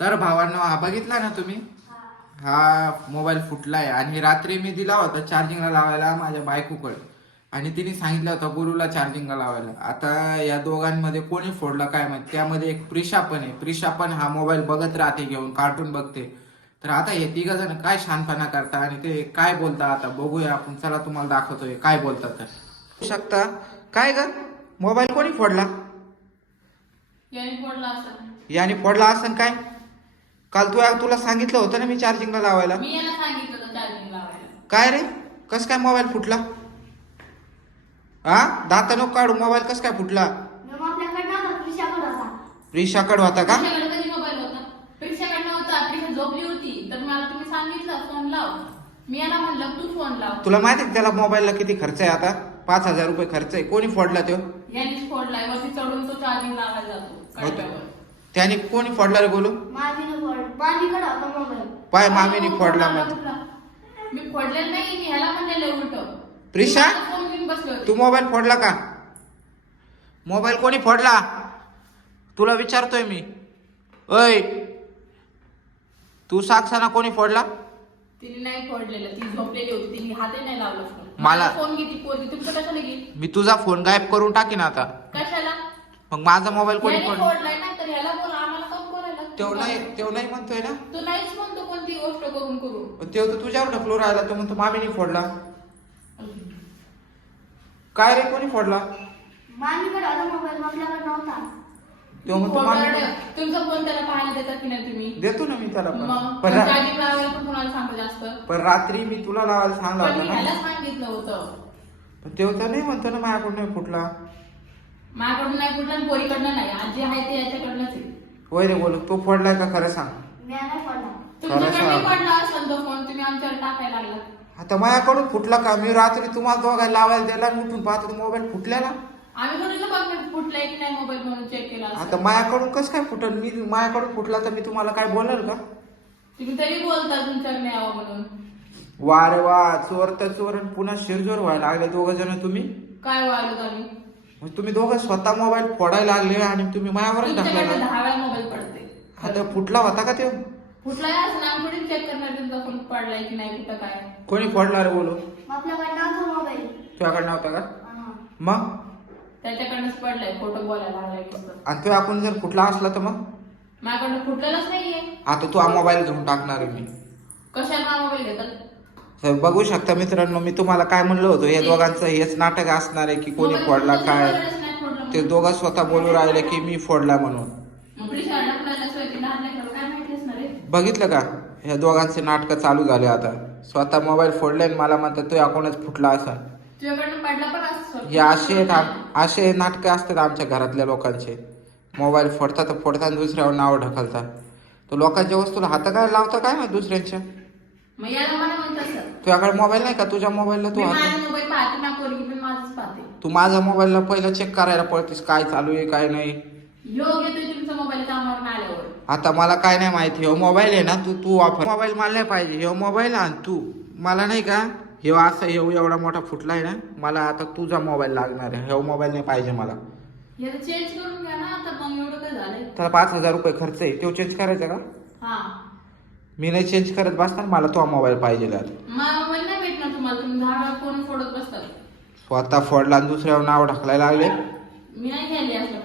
तर भावांनो हा बघितला ना तुम्ही? हा मोबाईल फुटलाय. आणि रात्री मी दिला होता चार्जिंगला लावायला माझ्या बायकोकडे. आणि तिने सांगितलं होतं गुरुला चार्जिंगला लावायला. आता या दोघांमध्ये कोणी फोडलं काय माहिती? त्यामध्ये एक प्रिशा पण आहे. प्रिशा पण हा मोबाईल बघत राहते घेऊन कार्टून बघते. तर आता हे तिघ जण काय शानपणा करता आणि ते काय बोलता आता? बघूया आपण. चला तुम्हाला दाखवतोय काय बोलतात तर शकता. काय ग? मोबाईल कोणी फोडला? याने पडला असं. याने फोडला असं काय? काल तू तुला सांगितलं होतं ना मी चार्जिंगला लावायला. मी याला सांगितलं होतं चार्जिंग लावायला. काय रे? कस काय मोबाईल फुटला? हा दात नको काढू मोबाईल कस काय फुटला? मग आपल्याकडे होता रिशाकड होता. का? प्रिशाकडे कधी मोबाईल होता? प्रिशाकडे नव्हता प्रिशा झोपली होती. तर मला तुम्ही सांगितलं फोन लाव. मी याला म्हणलं तू फोन लाव. तुला माहिती आहे का त्याला मोबाईलला किती खर्च आहे आता? पाच हजार रुपये खर्च आहे. कोणी फोडला तो? यानेच फोडलाय. वरती चढून तो चार्जिंग लावायला जातो. कट्ट्यावर. त्याने कोणी फोडला रे बोलू फोड मामीकडे होता मोबाईल पाय मामीने फोडला फोडला. मी फोडलेलं नाही मी ह्याला म्हणलेलं उलट. प्रिशा? तू मोबाईल फोडला का? मोबाईल कोणी फोडला? तुला विचारतोय मी. अय तू साक्षाना कोणी फोडला? तिने नाही फोडलेलं ती झोपलेली होती तिने हाते नाही लावला फोन मला- फोन घेतली पोरगी तुमचं कशाला मी तुझा फोन गायब करून टाकीन आता. कशाला? मग माझा मोबाईल कोणी फोडला तेव नाही तेव नाही म्हणतोय ना? तो नाहीच म्हणतो कोणती गोष्ट करून करू तेव तर तुझ्यावर ढकलू राहिला तो म्हणतो मामीने फोडला. काय रे कोणी फोडला? मामीकडे होता मोबाईल आपल्याकडे नव्हता. तेव्हा म्हणतो मामी तुमचा फोन त्याला पाहायला देतात की नाही तुम्ही? देतो ना मी त्याला पण. मग? पण रा- लावायला पण कोणाला सांगतो जास्त? पण रात्री मी तुला लावायला सांगला पण होता मी ना. ह्याला सांगितलं होतं. पण तेव्हा तर नाही म्हणतो ना माझ्याकडून नाही फुटला. माझ्याकडून नाही कुठला आणि पोरीकडनं नाही. आजी आहे ते याच्याकडनंच आहे. होय रे बोल तू फोडलाय का खरं सांग? मी नाही फोडला तुमच्याकडे सांग. पडला असेल तो फोन तुम्ही आमच्यावर टाकायला लागला आता माझ्याकडून फुटला का? मी रात्री तुम्हाला दोघांना लावायला दिला आणि उठून पाहतो मोबाईल फुटलेला आम्ही कुठे बघ फुटलाय की नाही मोबाईल म्हणून चेक केला असेल. आता माझ्याकडून कसं काय फुटल? मी माझ्याकडून फुटला तर मी तुम्हाला काय बोलेल का? तुम्ही तरी बोलता तुमच्याकडे यावं म्हणून. वा रे वा चोर तर चोर आणि पुन्हा शिरजोर व्हायला लागले दोघं जण तुम्ही. काय व्हायला आम्ही मग तुम्ही दोघं स्वतः मोबाईल फोडायला लागले आणि तुम्ही तुमच्याकडे दहा वेळा मोबाईल पडते आता फुटला होता का ते कुठलाही असं आम्ही थोडी चेक करणार तुमचा? फोन पडलाय की नाही कुठं काय? कोणी फोडला रे बोलू? मग आपल्याकडे नव्हता मोबाईल तुझ्याकडे नव्हता का? हा. मग? त्याच्याकडनंच पडलाय फोटो बोलायला लागलाय कसं आणि तो आपण जर फुटला असला तर मग? माझ्याकडनं फुटलेलाच नाहीये. आता तू हा मोबाईल घेऊन टाकणार आहे मी. कशाला हा मोबाईल घेतात? तर बघू शकता मित्रांनो मी तुम्हाला काय म्हणलं होतं या दोघांचं हेच नाटक असणार आहे की कोणी फोडला काय? ते दोघं स्वतः बोलू राहिले की मी फोडला म्हणून. बघितलं का? ह्या दोघांचे नाटक चालू झाले आता. स्वतः मोबाईल फोडले आणि मला म्हणतात तो अकाउंटच फुटला असा. हे असे असे नाटक असतात आमच्या घरातल्या लोकांचे. मोबाईल फोडतात तर फोडतात आणि दुसऱ्यावर नाव ढकलतात तर लोकांच्या वस्तूला हात काय लावता काय दुसऱ्यांच्या? मग याला मला तुझ्याकडे मोबाईल नाही का? तुझ्या मोबाईलला तू मी हात माझा मोबाईल पाहते ना पोरगी पण माझंच पाहते. तू माझ्या मोबाईलला पहिलं चेक करायला पडतेस काय चालू आहे काय नाही. योग येतोय तुमचा मोबाईल कामावर आल्यावर. आता मला काय नाही माहिती हे मोबाईल आहे ना तू तू वापर मोबाईल मला नाही पाहिजे हे मोबाईल आण तू. मला नाही का? हे असं हे एवढा मोठा फुटला आहे ना मला आता तुझा मोबाईल लागणार आहे हे मोबाईल नाही पाहिजे मला. याला चेंज करून घ्या ना आता मग एवढं काय झालंय? त्याला पाच हजार रुपये खर्च आहे तो चेंज करायचा का? हा. मी नाही चेंज करत बसणार मला तो मोबाईल पाहिजे आता मग मोबाईल नाही भेटणार तुम्हाला तुम्ही दहा वेळा फोन फोडत बसतात? स्वतः फोडला आणि दुसऱ्यावर नाव ढकलायला लागले. मी नाही घ्यायला असलं